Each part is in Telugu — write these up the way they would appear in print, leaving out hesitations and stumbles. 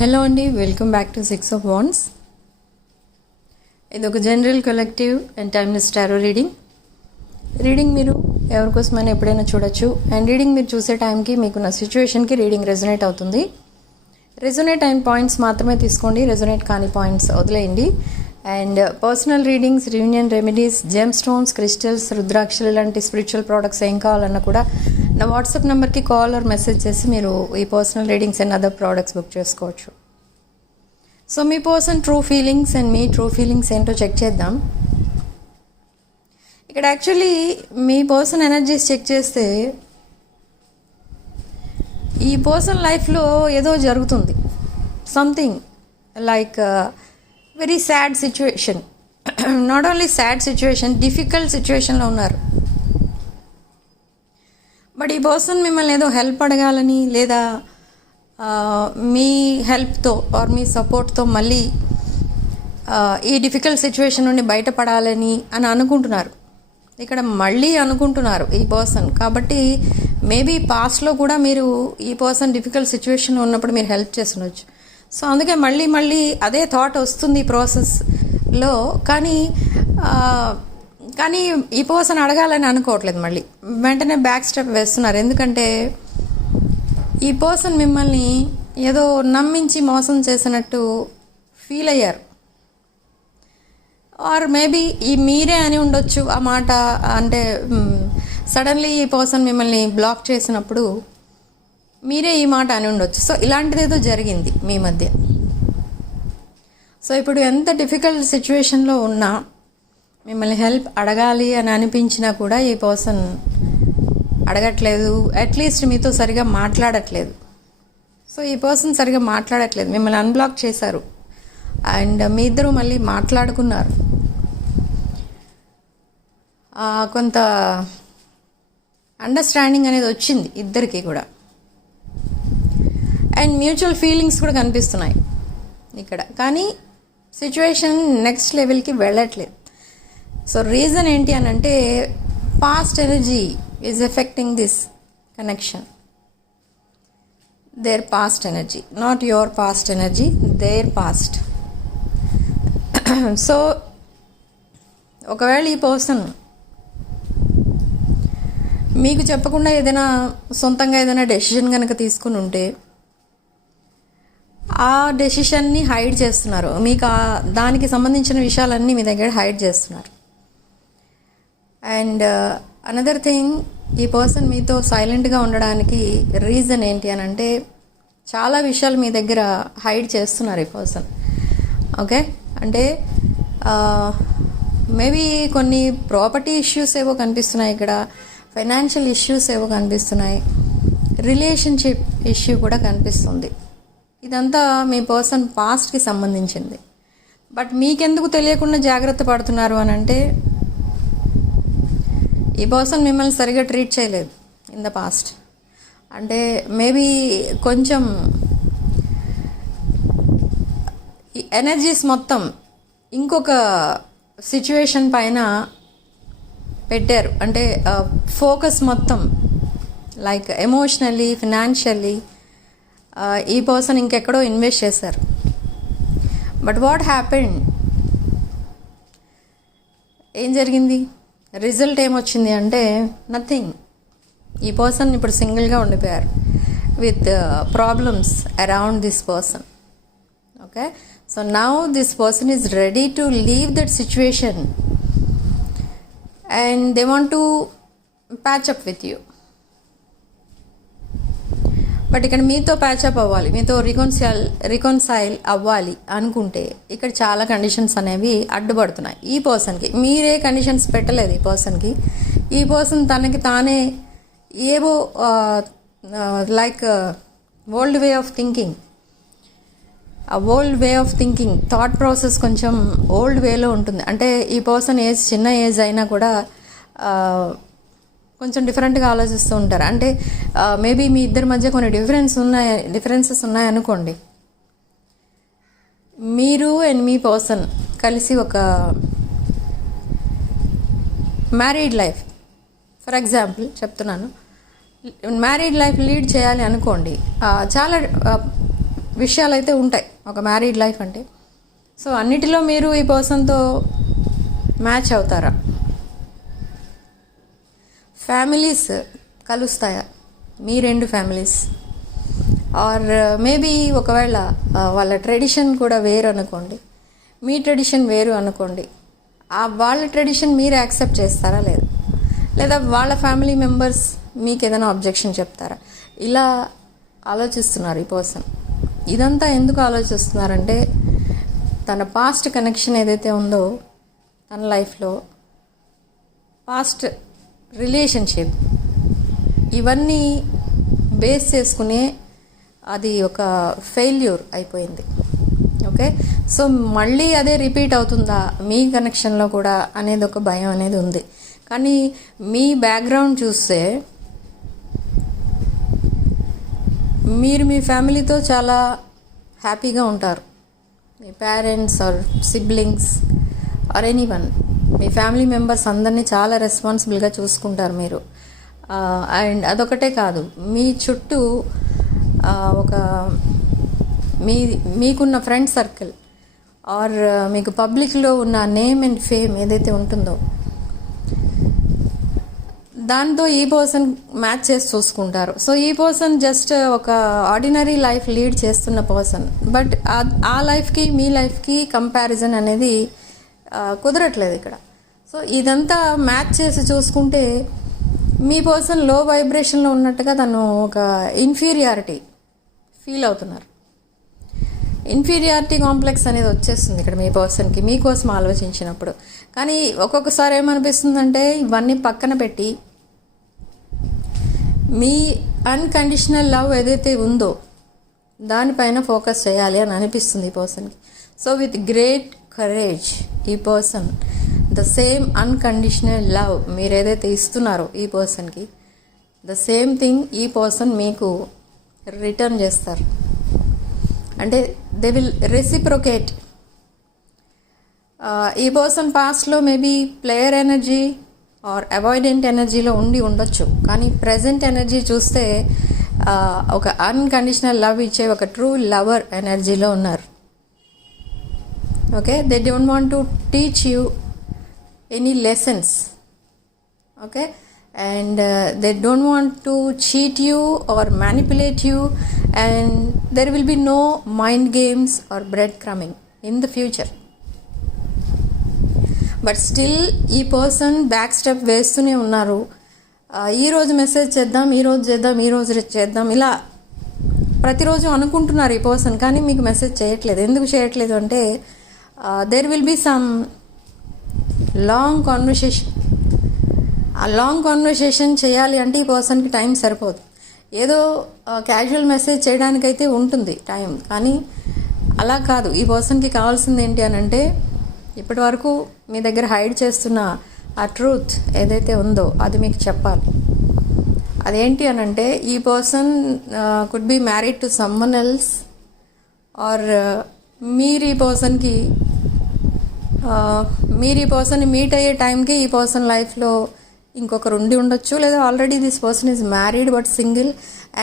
హలో అండి, welcome back to 6 of Wands. ఇది ఒక general collective and timeless tarot reading మీరు ఎవరికోసమైనా ఎప్పుడైనా చూడొచ్చు. అండ్ రీడింగ్ మీరు చూసే టైంకి మీకున్న సిచ్యువేషన్కి రీడింగ్ రెజొనేట్ అవుతుంది. రెజొనేట్ అయిన పాయింట్స్ మాత్రమే తీసుకోండి, రెజొనేట్ కాని పాయింట్స్ వదిలేయండి. And personal readings, reunion remedies, gem stones, crystals, రుద్రాక్షలు లాంటి స్పిరిచువల్ ప్రోడక్ట్స్ ఏం కావాలన్నా కూడా నా వాట్సాప్ నెంబర్కి కాల్ ఆర్ మెసేజ్ చేసి మీరు ఈ personal readings and other products book చేసుకోవచ్చు. సో మీ పర్సన్ ట్రూ ఫీలింగ్స్ అండ్ మీ ట్రూ ఫీలింగ్స్ ఏంటో చెక్ చేద్దాం. ఇక్కడ యాక్చువల్లీ మీ పర్సన్ ఎనర్జీస్ చెక్ చేస్తే ఈ పర్సన్ లైఫ్లో ఏదో జరుగుతుంది, something like very sad situation. Not only sad situation, difficult సిచ్యువేషన్లో ఉన్నారు. బట్ ఈ పర్సన్ మిమ్మల్ని ఏదో హెల్ప్ అడగాలని లేదా మీ హెల్ప్తో ఆర్ మీ సపోర్ట్తో మళ్ళీ ఈ డిఫికల్ట్ సిచ్యువేషన్ నుండి బయటపడాలని అని అనుకుంటున్నారు. ఇక్కడ మళ్ళీ అనుకుంటున్నారు ఈ పర్సన్. కాబట్టి మేబీ పాస్ట్లో కూడా మీరు ఈ పర్సన్ డిఫికల్ట్ సిచ్యువేషన్లో ఉన్నప్పుడు మీరు హెల్ప్ చేస్తుండొచ్చు. సో అందుకే మళ్ళీ అదే థాట్ వస్తుంది ఈ ప్రాసెస్లో. కానీ ఈ పర్సన్ అడగాలని అనుకోవట్లేదు, మళ్ళీ వెంటనే బ్యాక్ స్టెప్ వేస్తున్నారు. ఎందుకంటే ఈ పర్సన్ మిమ్మల్ని ఏదో నమ్మించి మోసం చేసినట్టు ఫీల్ అయ్యారు. ఆర్ మేబీ మీరే అని ఉండొచ్చు ఆ మాట. అంటే సడన్లీ ఈ పర్సన్ మిమ్మల్ని బ్లాక్ చేసినప్పుడు మీరే ఈ మాట అని ఉండొచ్చు. సో ఇలాంటిదేదో జరిగింది మీ మధ్య. సో ఇప్పుడు ఎంత డిఫికల్ట్ సిచ్యువేషన్లో ఉన్నా మిమ్మల్ని హెల్ప్ అడగాలి అని అనిపించినా కూడా ఈ పర్సన్ అడగట్లేదు, అట్లీస్ట్ మీతో సరిగా మాట్లాడట్లేదు. సో ఈ పర్సన్ సరిగా మాట్లాడట్లేదు, మిమ్మల్ని అన్బ్లాక్ చేశారు. అండ్ మీ ఇద్దరు మళ్ళీ మాట్లాడుకున్నారు. కొంత అండర్స్టాండింగ్ అనేది వచ్చింది ఇద్దరికి కూడా. అండ్ మ్యూచువల్ ఫీలింగ్స్ కూడా కనిపిస్తున్నాయి ఇక్కడ. కానీ సిచ్యువేషన్ నెక్స్ట్ లెవెల్కి వెళ్ళట్లేదు. సో రీజన్ ఏంటి అని అంటే past energy is effecting this connection. There past energy, not your past energy, there past. So ఒకవేళ ఈ పర్సన్ మీకు చెప్పకుండా ఏదైనా సొంతంగా ఏదైనా డెసిషన్ కనుక తీసుకుని ఉంటే ఆ డెసిషన్ని హైడ్ చేస్తున్నారు. మీకు దానికి సంబంధించిన విషయాలన్నీ మీ దగ్గర హైడ్ చేస్తున్నారు. అండ్ అనదర్ థింగ్, ఈ పర్సన్ మీతో సైలెంట్గా ఉండడానికి రీజన్ ఏంటి అని అంటే చాలా విషయాలు మీ దగ్గర హైడ్ చేస్తున్నారు ఈ పర్సన్. ఓకే, అంటే మేబీ కొన్ని ప్రాపర్టీ ఇష్యూస్ ఏవో కనిపిస్తున్నాయి ఇక్కడ, ఫైనాన్షియల్ ఇష్యూస్ ఏవో కనిపిస్తున్నాయి, రిలేషన్షిప్ ఇష్యూ కూడా కనిపిస్తుంది. ఇదంతా మీ పర్సన్ పాస్ట్కి సంబంధించింది. బట్ మీకెందుకు తెలియకుండా జాగ్రత్త పడుతున్నారు అని అంటే ఈ పర్సన్ మిమ్మల్ని సరిగా ట్రీట్ చేయలేదు ఇన్ ద పాస్ట్. అంటే మేబీ కొంచెం ఈ ఎనర్జీస్ మొత్తం ఇంకొక సిచ్యువేషన్ పైన పెట్టారు. అంటే ఫోకస్ మొత్తం లైక్ ఎమోషనల్లీ, ఫినాన్షియల్లీ ఈ పర్సన్ ఇంకెక్కడో ఇన్వెస్ట్ చేశారు. బట్ వాట్ హ్యాపెండ్, ఏం జరిగింది, రిజల్ట్ ఏమొచ్చింది అంటే నథింగ్. ఈ పర్సన్ ఇప్పుడు సింగిల్గా ఉండిపోయారు with problems around this person. Okay, so now this person is ready to leave that situation and they want to patch up with you. But ఇక్కడ మీతో ప్యాచప్ అవ్వాలి, మీతో రికన్సైల్ అవ్వాలి అనుకుంటే ఇక్కడ చాలా కండిషన్స్ అనేవి అడ్డుపడుతున్నాయి ఈ పర్సన్కి. మీరే కండిషన్స్ పెట్టలేదు ఈ పర్సన్కి. ఈ పర్సన్ తనకి తానే ఏవో like old way of thinking, ఆ old way of thinking thought process కొంచెం ఓల్డ్ వేలో ఉంటుంది. అంటే ఈ పర్సన్ ఏజ్ చిన్న ఏజ్ అయినా కూడా కొంచెం డిఫరెంట్గా ఆలోచిస్తూ ఉంటారు. అంటే మేబీ మీ ఇద్దరి మధ్య కొన్ని డిఫరెన్సెస్ ఉన్నాయనుకోండి. మీరు అండ్ మీ పర్సన్ కలిసి ఒక మ్యారీడ్ లైఫ్, ఫర్ ఎగ్జాంపుల్ చెప్తున్నాను, మ్యారీడ్ లైఫ్ లీడ్ చేయాలి అనుకోండి. చాలా విషయాలు అయితే ఉంటాయి ఒక మ్యారీడ్ లైఫ్ అంటే. సో అన్నిటిలో మీరు ఈ పర్సన్తో మ్యాచ్ అవుతారా? ఫ్యామిలీస్ కలుస్తాయా? మీ 2 ఫ్యామిలీస్ ఆర్ మేబీ ఒకవేళ వాళ్ళ ట్రెడిషన్ కూడా వేరు అనుకోండి, మీ ట్రెడిషన్ వేరు అనుకోండి, వాళ్ళ ట్రెడిషన్ మీరు యాక్సెప్ట్ చేస్తారా లేదా వాళ్ళ ఫ్యామిలీ మెంబర్స్ మీకు ఏదైనా అబ్జెక్షన్ చెప్తారా? ఇలా ఆలోచిస్తున్నారు ఈ పర్సన్. ఇదంతా ఎందుకు ఆలోచిస్తున్నారంటే తన పాస్ట్ కనెక్షన్ ఏదైతే ఉందో తన లైఫ్లో, పాస్ట్ రిలేషన్షిప్, ఇవన్నీ బేస్ చేసుకునే అది ఒక ఫెయిల్యూర్ అయిపోయింది. ఓకే, సో మళ్ళీ అదే రిపీట్ అవుతుందా మీ కనెక్షన్లో కూడా అనేది ఒక భయం అనేది ఉంది. కానీ మీ బ్యాక్గ్రౌండ్ చూస్తే మీరు మీ ఫ్యామిలీతో చాలా హ్యాపీగా ఉంటారు. మీ parents or siblings or anyone, మీ ఫ్యామిలీ మెంబర్స్ అందరినీ చాలా రెస్పాన్సిబుల్గా చూసుకుంటారు మీరు. అండ్ అదొకటే కాదు, మీ చుట్టూ ఒక మీకున్న ఫ్రెండ్ సర్కిల్ ఆర్ మీకు పబ్లిక్లో ఉన్న నేమ్ అండ్ ఫేమ్ ఏదైతే ఉంటుందో దాంతో ఈ పర్సన్ మ్యాచ్ చేసి చూసుకుంటారు. సో ఈ పర్సన్ జస్ట్ ఒక ఆర్డినరీ లైఫ్ లీడ్ చేస్తున్న పర్సన్, బట్ ఆ లైఫ్కి మీ లైఫ్కి కంపారిజన్ అనేది కుదరట్లేదు ఇక్కడ. సో ఇదంతా మ్యాచ్ చేసి చూసుకుంటే మీ పర్సన్ లో వైబ్రేషన్లో ఉన్నట్టుగా తను ఒక ఇన్ఫీరియారిటీ ఫీల్ అవుతున్నారు. ఇన్ఫీరియారిటీ కాంప్లెక్స్ అనేది వచ్చేస్తుంది ఇక్కడ మీ పర్సన్కి మీకోసం ఆలోచించినప్పుడు. కానీ ఒక్కొక్కసారి ఏమనిపిస్తుందంటే ఇవన్నీ పక్కన పెట్టి మీ అన్కండిషనల్ లవ్ ఏదైతే ఉందో దానిపైన ఫోకస్ చేయాలి అని అనిపిస్తుంది ఈ పర్సన్కి. సో విత్ గ్రేట్ కరేజ్ ఈ person the same unconditional love మీరు ఏదైతే ఇస్తున్నారో ఈ పర్సన్కి, ద సేమ్ థింగ్ ఈ పర్సన్ మీకు రిటర్న్ చేస్తారు. అంటే దే విల్ రెసిప్రొకేట్. ఈ పర్సన్ పాస్ట్లో maybe player energy or avoidant ఎనర్జీలో ఉండొచ్చు, కానీ ప్రజెంట్ ఎనర్జీ చూస్తే ఒక అన్కండిషనల్ లవ్ ఇచ్చే ఒక ట్రూ లవర్ ఎనర్జీలో ఉన్నారు. Okay, they don't want to teach you any lessons. Okay, and they don't want to cheat you or manipulate you, and there will be no mind games or breadcrumbing in the future. But still ఈ పర్సన్ బ్యాక్ స్టెప్ వేస్తూనే ఉన్నారు. ఈరోజు మెసేజ్ చేద్దాం, ఈరోజు చేద్దాం, ఇలా ప్రతిరోజు అనుకుంటున్నారు ఈ పర్సన్, కానీ మీకు మెసేజ్ చేయట్లేదు. ఎందుకు చేయట్లేదు అంటే there will be some long conversation. ఆ లాంగ్ కాన్వర్సేషన్ చేయాలి అంటే ఈ పర్సన్కి టైం సరిపోదు. ఏదో క్యాజువల్ మెసేజ్ చేయడానికైతే ఉంటుంది టైం, కానీ అలా కాదు. ఈ పర్సన్కి కావాల్సింది ఏంటి అని అంటే ఇప్పటి వరకు మీ దగ్గర హైడ్ చేస్తున్న ఆ ట్రూత్ ఏదైతే ఉందో అది మీకు చెప్పాలి. అదేంటి అని అంటే ఈ person could be married to someone else, or మీరు ఈ పర్సన్ని మీట్ అయ్యే టైంకి ఈ పర్సన్ లైఫ్లో ఇంకొకరు ఉండొచ్చు, లేదా already this person is married but single,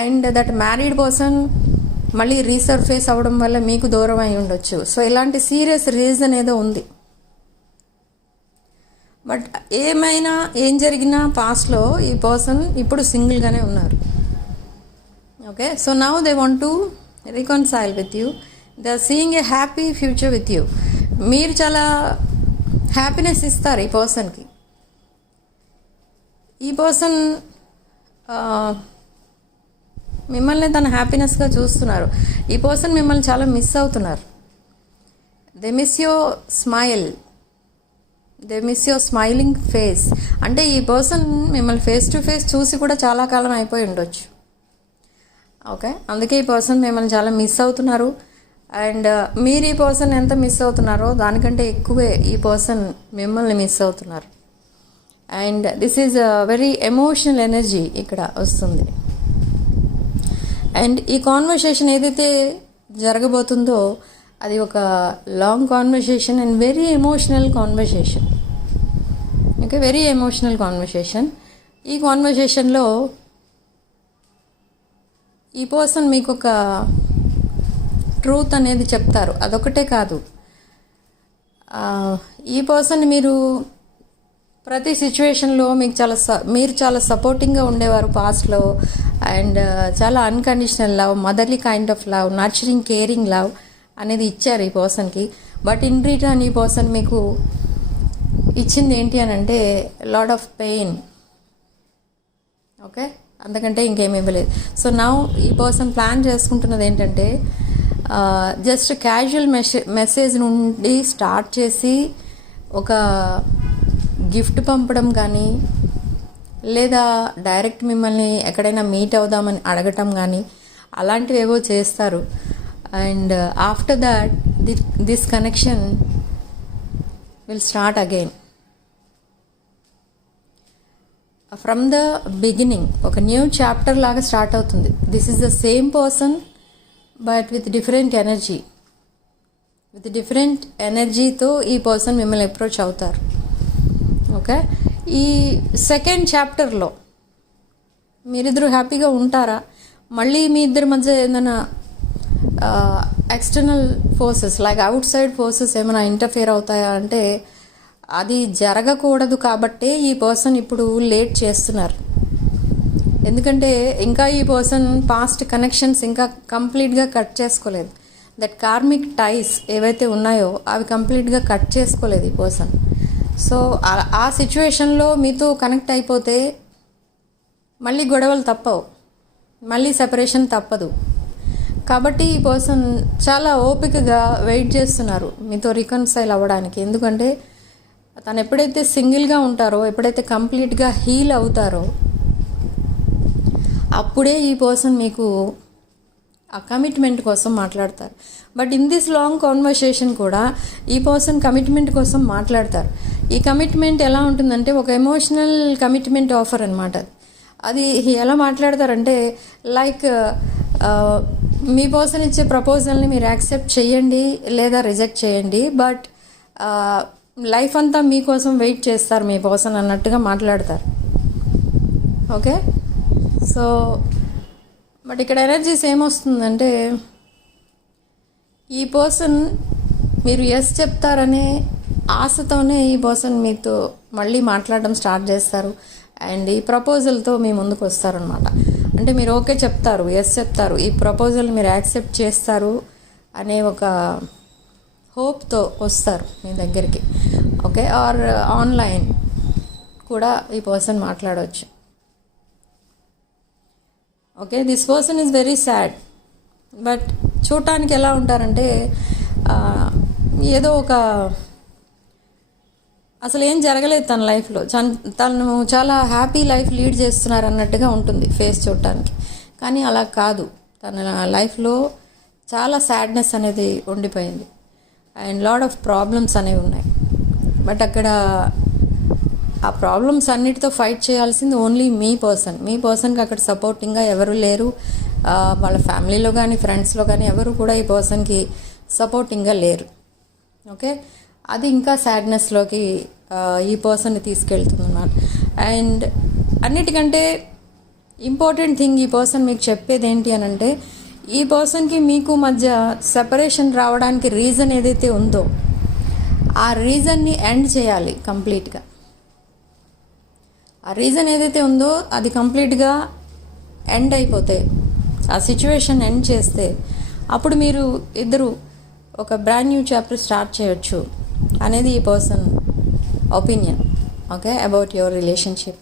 and that married person మళ్ళీ రీసర్ఫేస్ అవ్వడం వల్ల మీకు దూరం అయి ఉండొచ్చు. సో ఇలాంటి సీరియస్ రీజన్ ఏదో ఉంది. బట్ ఏం జరిగినా పాస్ట్లో ఈ పర్సన్ ఇప్పుడు సింగిల్గానే ఉన్నారు. Okay, so now they want to reconcile with you, they are seeing a happy future with you. మీరు చాలా హ్యాపీనెస్ ఇస్తారు ఈ పర్సన్కి. ఈ పర్సన్ మిమ్మల్ని తన హ్యాపీనెస్గా చూస్తున్నారు. ఈ పర్సన్ మిమ్మల్ని చాలా మిస్ అవుతున్నారు. They miss your smile, they miss your smiling face. అంటే ఈ పర్సన్ మిమ్మల్ని ఫేస్ టు ఫేస్ చూసి కూడా చాలా కాలం అయిపోయి ఉండొచ్చు. ఓకే, అందుకే ఈ పర్సన్ మిమ్మల్ని చాలా మిస్ అవుతున్నారు. అండ్ మీరు ఈ పర్సన్ ఎంత మిస్ అవుతున్నారో దానికంటే ఎక్కువే ఈ పర్సన్ మిమ్మల్ని మిస్ అవుతున్నారు. And this is very emotional energy ఇక్కడ వస్తుంది. అండ్ ఈ కాన్వర్సేషన్ ఏదైతే జరగబోతుందో అది ఒక long conversation and very emotional conversation. Okay, very emotional conversation. ఈ కాన్వర్సేషన్లో ఈ పర్సన్ మీకు ఒక ట్రూత్ అనేది చెప్తారు. అదొకటే కాదు, ఈ పర్సన్ మీరు ప్రతి సిచ్యువేషన్లో మీకు మీరు చాలా సపోర్టింగ్గా ఉండేవారు పాస్ట్లో. అండ్ చాలా unconditional love, motherly kind of love, nurturing, caring love అనేది ఇచ్చారు ఈ పర్సన్కి. బట్ ఇన్ రిటర్న్ ఈ పర్సన్ మీకు ఇచ్చింది ఏంటి అని అంటే లాట్ ఆఫ్ పెయిన్. ఓకే, అంతకంటే ఇంకేమి ఇవ్వలేదు. సో నౌ ఈ పర్సన్ ప్లాన్ చేసుకుంటున్నది ఏంటంటే జస్ట్ క్యాజువల్ మెసేజ్ నుండి స్టార్ట్ చేసి ఒక గిఫ్ట్ పంపడం కానీ, లేదా డైరెక్ట్ మిమ్మల్ని ఎక్కడైనా మీట్ అవుదామని అడగటం కానీ అలాంటివి ఏవో చేస్తారు. And after that this connection will start again from the beginning. ఒక న్యూ చాప్టర్ లాగా స్టార్ట్ అవుతుంది. This is the same person but with different energy. With different ఎనర్జీతో ఈ పర్సన్ మిమ్మల్ని అప్రోచ్ అవుతారు. ఓకే, ఈ సెకండ్ చాప్టర్లో మీరిద్దరు హ్యాపీగా ఉంటారా? మళ్ళీ మీ ఇద్దరి మధ్య ఏదైనా external forces like out side forces ఏమైనా ఇంటర్ఫియర్ అవుతాయా అంటే అది జరగకూడదు. కాబట్టే ఈ పర్సన్ ఇప్పుడు లేట్ చేస్తున్నారు. ఎందుకంటే ఇంకా ఈ పర్సన్ పాస్ట్ కనెక్షన్స్ ఇంకా కంప్లీట్గా కట్ చేసుకోలేదు. దట్ కార్మిక్ టైస్ ఏవైతే ఉన్నాయో అవి కంప్లీట్గా కట్ చేసుకోలేదు ఈ పర్సన్. సో ఆ సిచ్యువేషన్లో మీతో కనెక్ట్ అయిపోతే మళ్ళీ గొడవలు తప్పవు, మళ్ళీ సెపరేషన్ తప్పదు. కాబట్టి ఈ పర్సన్ చాలా ఓపికగా వెయిట్ చేస్తున్నారు మీతో రికన్సైల్ అవ్వడానికి. ఎందుకంటే తను ఎప్పుడైతే సింగిల్గా ఉంటారో, ఎప్పుడైతే కంప్లీట్గా హీల్ అవుతారో అప్పుడే ఈ పర్సన్ మీకు ఆ కమిట్మెంట్ కోసం మాట్లాడతారు. But in this long conversation కూడా ఈ పర్సన్ కమిట్మెంట్ కోసం మాట్లాడతారు. ఈ కమిట్మెంట్ ఎలా ఉంటుందంటే ఒక ఎమోషనల్ కమిట్మెంట్ ఆఫర్ అనమాట. అది ఎలా మాట్లాడతారంటే లైక్ మీ పర్సన్ ఇచ్చే ప్రపోజల్ని మీరు యాక్సెప్ట్ చేయండి లేదా రిజెక్ట్ చేయండి, బట్ లైఫ్ అంతా మీకోసం వెయిట్ చేస్తారు మీ పర్సన్ అన్నట్టుగా మాట్లాడతారు. ఓకే, సో బట్ ఇక్కడ ఎనర్జీస్ ఏమొస్తుందంటే ఈ పర్సన్ మీరు ఎస్ చెప్తారనే ఆశతోనే ఈ పర్సన్ మీతో మళ్ళీ మాట్లాడడం స్టార్ట్ చేస్తారు. అండ్ ఈ ప్రపోజల్తో మీ ముందుకు వస్తారనమాట. అంటే మీరు ఓకే చెప్తారు, ఎస్ చెప్తారు, ఈ ప్రపోజల్ మీరు యాక్సెప్ట్ చేస్తారు అనే ఒక హోప్తో వస్తారు మీ దగ్గరికి. ఓకే, ఆర్ ఆన్లైన్ కూడా ఈ పర్సన్ మాట్లాడవచ్చు. Okay, this person is very sad. But చూడటానికి ఎలా ఉంటారంటే ఏదో ఒక అసలు ఏం జరగలేదు తన లైఫ్లో, తను చాలా హ్యాపీ లైఫ్ లీడ్ చేస్తున్నారు అన్నట్టుగా ఉంటుంది ఫేస్ చూడటానికి. కానీ అలా కాదు, తన లైఫ్లో చాలా సాడ్నెస్ అనేది ఉండిపోయింది అండ్ లాట్ ఆఫ్ ప్రాబ్లమ్స్ అనేవి ఉన్నాయి. బట్ అక్కడ ఆ ప్రాబ్లమ్స్ అన్నిటితో ఫైట్ చేయాల్సింది ఓన్లీ మీ పర్సన్కి అక్కడ సపోర్టింగ్గా ఎవరు లేరు. వాళ్ళ ఫ్యామిలీలో కానీ ఫ్రెండ్స్లో కానీ ఎవరు కూడా ఈ పర్సన్కి సపోర్టింగ్గా లేరు. ఓకే, అది ఇంకా సాడ్నెస్లోకి ఈ పర్సన్ని తీసుకెళ్తుంది అన్నమాట. అండ్ అన్నిటికంటే ఇంపార్టెంట్ థింగ్ ఈ పర్సన్ మీకు చెప్పేది ఏంటి అని అంటే ఈ పర్సన్కి మీకు మధ్య సెపరేషన్ రావడానికి రీజన్ ఏదైతే ఉందో ఆ రీజన్ని ఎండ్ చేయాలి కంప్లీట్గా. ఆ రీజన్ ఏదైతే ఉందో అది కంప్లీట్గా ఎండ్ అయిపోతే, ఆ సిచ్యువేషన్ ఎండ్ చేస్తే అప్పుడు మీరు ఇద్దరు ఒక బ్రాండ్ న్యూ చాప్టర్ స్టార్ట్ చేయొచ్చు అనేది ఈ person opinion. Okay, about your relationship.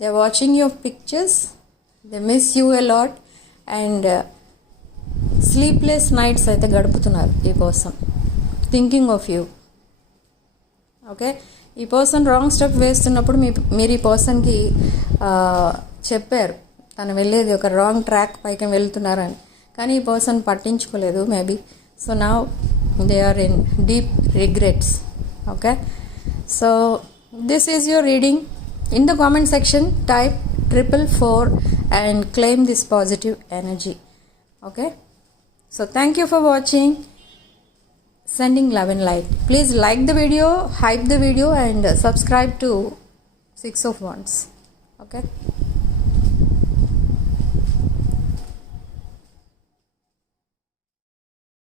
They are watching your pictures, they miss you a lot and sleepless nights అయితే గడుపుతున్నారు ఈ person, thinking of you. Okay, ఈ పర్సన్ రాంగ్ స్టెప్ వేస్తున్నప్పుడు మీరు ఈ పర్సన్కి చెప్పారు తను వెళ్ళేది ఒక రాంగ్ ట్రాక్ పైకి వెళ్తున్నారని, కానీ ఈ పర్సన్ పట్టించుకోలేదు maybe. So now they are in deep regrets. Okay, so this is your reading. In the comment section type 444 and claim this positive energy. Okay, so thank you for watching. Sending love and light. Please like the video, hype the video and subscribe to 6 of Wands. Okay.